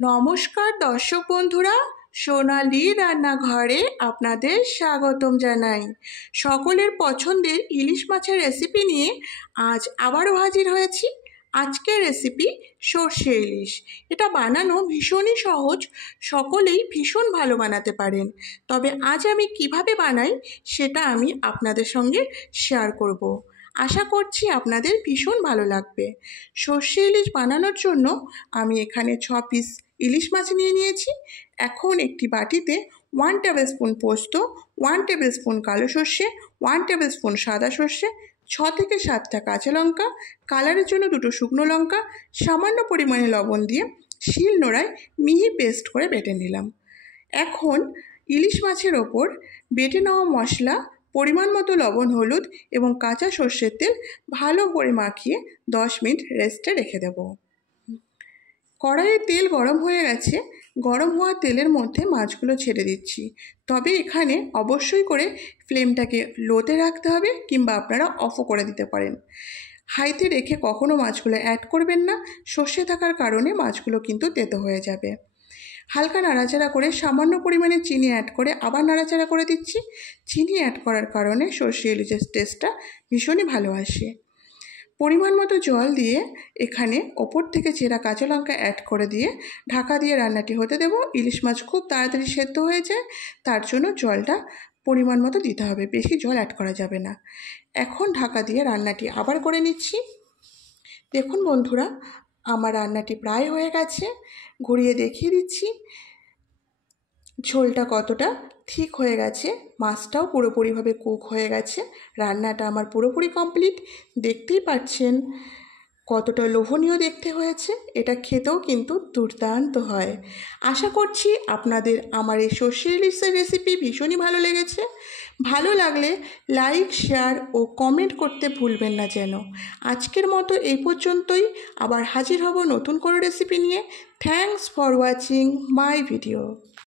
নমস্কার দর্শক বন্ধুরা, সোনালি রান্নাঘরে আপনাদের স্বাগতম জানাই। সকলের পছন্দের ইলিশ মাছের রেসিপি নিয়ে আজ আবারও হাজির হয়েছি। আজকের রেসিপি সর্ষে ইলিশ। এটা বানানো ভীষণই সহজ, সকলেই ভীষণ ভালো বানাতে পারেন। তবে আজ আমি কিভাবে বানাই সেটা আমি আপনাদের সঙ্গে শেয়ার করব। আশা করছি আপনাদের ভীষণ ভালো লাগবে। সর্ষে ইলিশ বানানোর জন্য আমি এখানে 6 পিস ইলিশ মাছ নিয়ে নিয়েছি। এখন একটি বাটিতে 1 টেবিল স্পুন পোস্ত, 1 টেবিল স্পুন কালো সর্ষে, 1 টেবিল স্পুন সাদা সর্ষে, 6 থেকে 7টা কাঁচা লঙ্কা, কালারের জন্য 2টো শুকনো লঙ্কা, সামান্য পরিমাণে লবণ দিয়ে শিল নোড়ায় মিহি পেস্ট করে বেটে নিলাম। এখন ইলিশ মাছের ওপর বেটে নেওয়া মশলা, পরিমাণ মতো লবণ, হলুদ এবং কাঁচা সর্ষের তেল ভালো করে মাখিয়ে 10 মিনিট রেস্টে রেখে দেব। কড়াইয়ে তেল গরম হয়ে গেছে। গরম হওয়া তেলের মধ্যে মাছগুলো ছেড়ে দিচ্ছি। তবে এখানে অবশ্যই করে ফ্লেমটাকে লোতে রাখতে হবে, কিংবা আপনারা অফও করে দিতে পারেন। হাইতে রেখে কখনো মাছগুলো অ্যাড করবেন না, সর্ষে থাকার কারণে মাছগুলো কিন্তু তেতো হয়ে যাবে। হালকা নাড়াচাড়া করে সামান্য পরিমাণে চিনি অ্যাড করে আবার নাড়াচাড়া করে দিচ্ছি। চিনি অ্যাড করার কারণে সর্ষে ইলিশের টেস্টটা ভীষণই ভালো আসে। পরিমাণ মতো জল দিয়ে এখানে ওপর থেকে চেরা কাঁচা লঙ্কা অ্যাড করে দিয়ে ঢাকা দিয়ে রান্নাটি হতে দেব। ইলিশ মাছ খুব তাড়াতাড়ি সেদ্ধ হয়ে যায়, তার জন্য জলটা পরিমাণ মতো দিতে হবে, বেশি জল অ্যাড করা যাবে না। এখন ঢাকা দিয়ে রান্নাটি আবার করে নিচ্ছি। দেখুন বন্ধুরা, আমার রান্নাটি প্রায় হয়ে গেছে। ঘুরিয়ে দেখিয়ে দিচ্ছি ঝোলটা কতটা ঠিক হয়ে গেছে, মাছটাও পুরোপুরিভাবে কুক হয়ে গেছে। রান্নাটা আমার পুরোপুরি কমপ্লিট। দেখতেই পাচ্ছেন কতটা লোভনীয় দেখতে হয়েছে। এটা খেতেও কিন্তু দুর্দান্ত হয়। আশা করছি আপনাদের আমার এই সর্ষে ইলিশের রেসিপি ভীষণই ভালো লেগেছে। ভালো লাগলে লাইক, শেয়ার ও কমেন্ট করতে ভুলবেন না যেন। আজকের মতো এই পর্যন্তই। আবার হাজির হব নতুন কোনো রেসিপি নিয়ে। Thanks for watching my video.